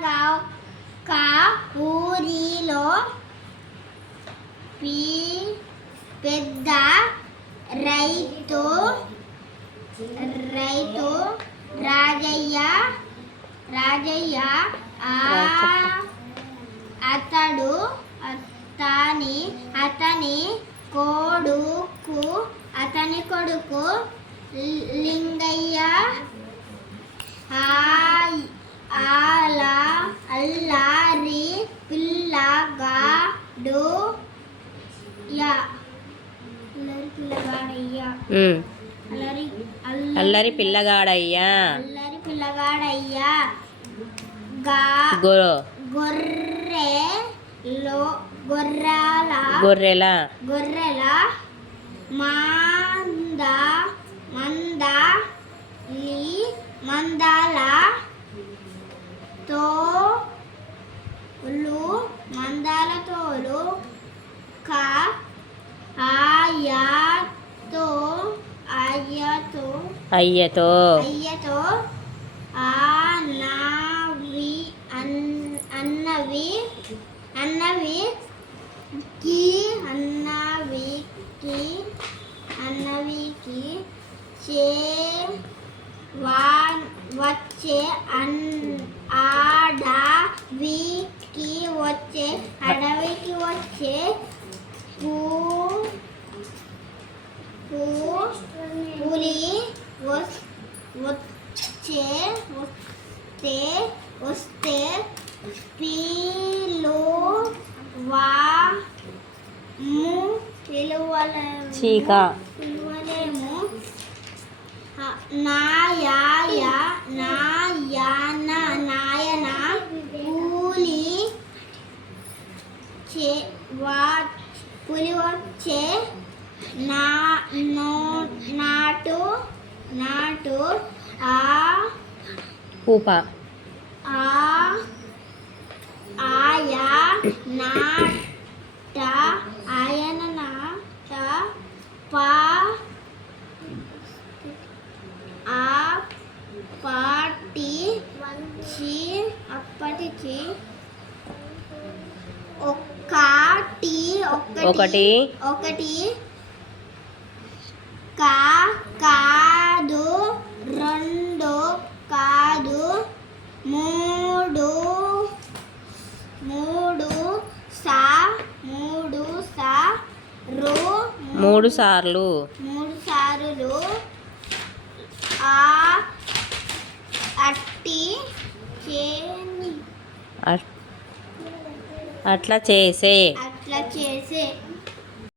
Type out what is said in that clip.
అనగా ఒక ఊరిలో పెద్ద రైతు రాజయ్య అతని కొడుకు లింగయ్య అల్లరి పిల్లగాడయ్యా గొర్రెల మందాల తోలు అయ్యతో అన్నవికి వచ్చే అడవికి వచ్చే పులి వస్తే పిలువలేము నాయన పులి వచ్చే నాటు ఆయన నాట అప్పటికి ఒకటి కాదు, రెండు కాదు, మూడు సార్లు అట్లా చేసే